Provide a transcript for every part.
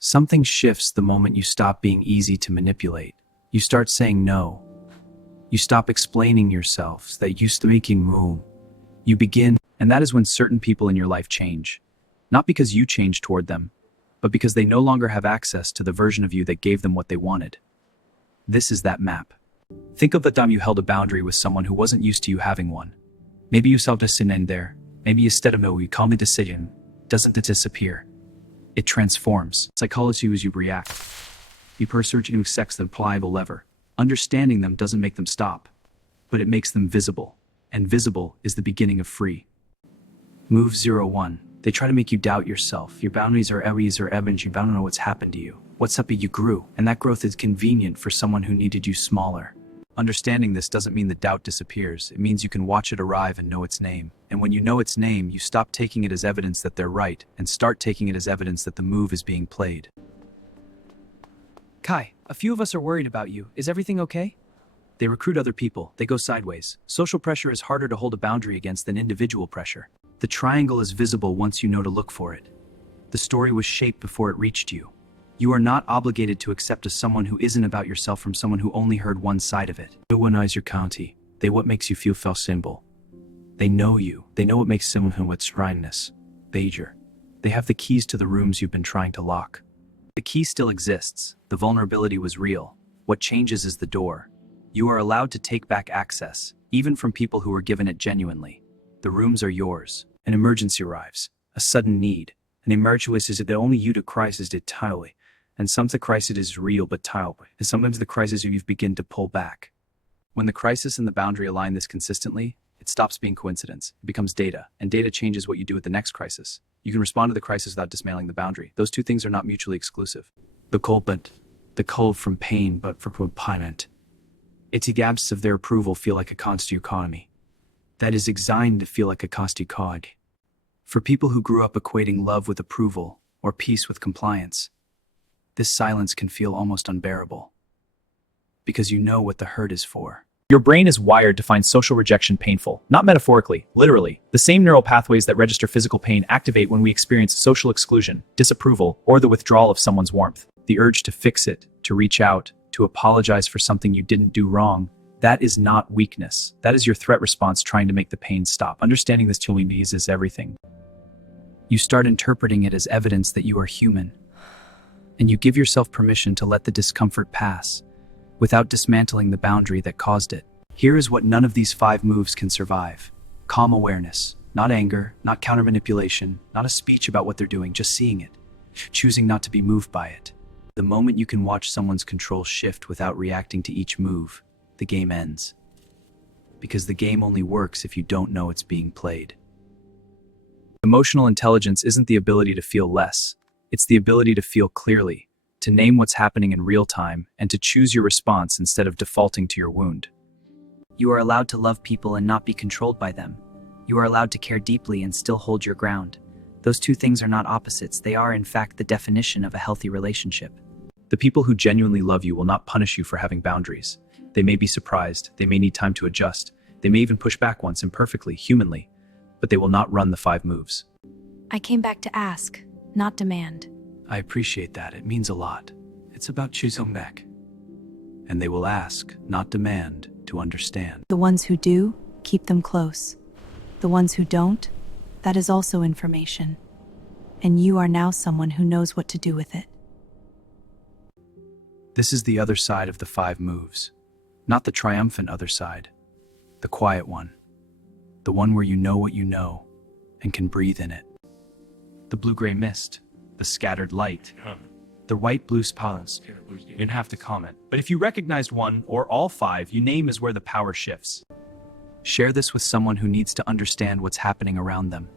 Something shifts the moment you stop being easy to manipulate. You start saying no. You stop explaining yourself that used to making room. You begin, and that is when certain people in your life change. Not because you change toward them, but because they no longer have access to the version of you that gave them what they wanted. This is that map. Think of the time you held a boundary with someone who wasn't used to you having one. Maybe you saw decision in there. Maybe instead of no, you call me decision. Doesn't it disappear? It transforms. Psychology is you react. You search into sex the pliable lever. Understanding them doesn't make them stop, but it makes them visible. And visible is the beginning of free. Move 01. They try to make you doubt yourself. Your boundaries are areas or ebbs. You don't know what's happened to you. What's up? You grew, and that growth is convenient for someone who needed you smaller. Understanding this doesn't mean the doubt disappears. It means you can watch it arrive and know its name. And when you know its name, you stop taking it as evidence that they're right and start taking it as evidence that the move is being played. Kai, a few of us are worried about you. Is everything okay? They recruit other people. They go sideways. Social pressure is harder to hold a boundary against than individual pressure. The triangle is visible once you know to look for it. The story was shaped before it reached you. You are not obligated to accept as someone who isn't about yourself from someone who only heard one side of it. They weaponize your county. They what makes you feel symbol. They know you. They know what makes someone who what's shrineness. Bajer. They have the keys to the rooms you've been trying to lock. The key still exists. The vulnerability was real. What changes is the door. You are allowed to take back access, even from people who were given it genuinely. The rooms are yours. An emergency arrives. A sudden need. An emergency is that only you to crisis did entirely. And sometimes the crisis is real but tiled, and sometimes the crisis you've begin to pull back. When the crisis and the boundary align this consistently, it stops being coincidence. It becomes data, and data changes what you do at the next crisis. You can respond to the crisis without dismantling the boundary. Those two things are not mutually exclusive. The cold from pain but from repugnant. It's the absence of their approval feel like a constant economy. That is designed to feel like a constant cog. For people who grew up equating love with approval, or peace with compliance, this silence can feel almost unbearable. Because you know what the hurt is for. Your brain is wired to find social rejection painful, not metaphorically, literally. The same neural pathways that register physical pain activate when we experience social exclusion, disapproval, or the withdrawal of someone's warmth. The urge to fix it, to reach out, to apologize for something you didn't do wrong, that is not weakness. That is your threat response trying to make the pain stop. Understanding this truly is everything. You start interpreting it as evidence that you are human. And you give yourself permission to let the discomfort pass, without dismantling the boundary that caused it. Here is what none of these 5 moves can survive. Calm awareness, not anger, not counter-manipulation, not a speech about what they're doing, just seeing it, choosing not to be moved by it. The moment you can watch someone's control shift without reacting to each move, the game ends. Because the game only works if you don't know it's being played. Emotional intelligence isn't the ability to feel less. It's the ability to feel clearly, to name what's happening in real time, and to choose your response instead of defaulting to your wound. You are allowed to love people and not be controlled by them. You are allowed to care deeply and still hold your ground. Those two things are not opposites. They are, in fact, the definition of a healthy relationship. The people who genuinely love you will not punish you for having boundaries. They may be surprised. They may need time to adjust. They may even push back once imperfectly, humanly, but they will not run the 5 moves. I came back to ask, not demand. I appreciate that. It means a lot. It's about choosing back. And they will ask, not demand, to understand. The ones who do, keep them close. The ones who don't, that is also information. And you are now someone who knows what to do with it. This is the other side of the 5 moves. Not the triumphant other side. The quiet one. The one where you know what you know and can breathe in it. The blue-gray mist. The scattered light. The white-blue spots. You didn't have to comment. But if you recognized one or all 5, you name is where the power shifts. Share this with someone who needs to understand what's happening around them.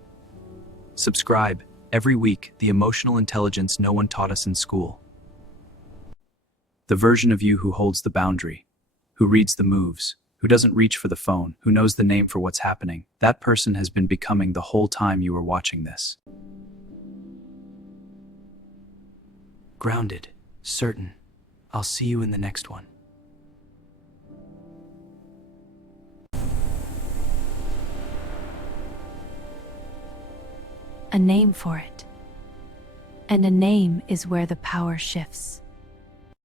Subscribe. Every week, the emotional intelligence no one taught us in school. The version of you who holds the boundary, who reads the moves, who doesn't reach for the phone, who knows the name for what's happening. That person has been becoming the whole time you were watching this. Grounded, certain. I'll see you in the next one. A name for it. And a name is where the power shifts.